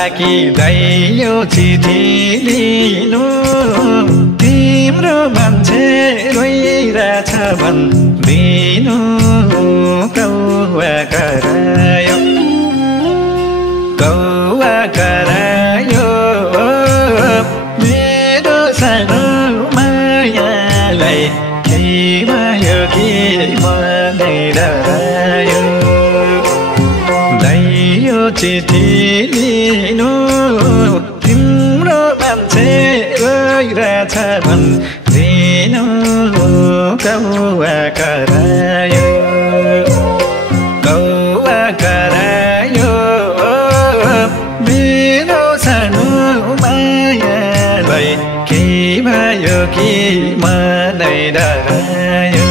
राखिँदै यो चिठी लिनु तिम्रो मान्छे रोइरहेछ भन्दिनु कौवा करायो कौवा करायो मेरो सानो मायालाई के भयो कि मनै डरायो यो चिठी लिनु तिम्रो मान्छे रोइरहेछ भन्दिनु कौवा करायो कौवा करायो मेरो सानो मायालाई के भयो कि मनै डरायो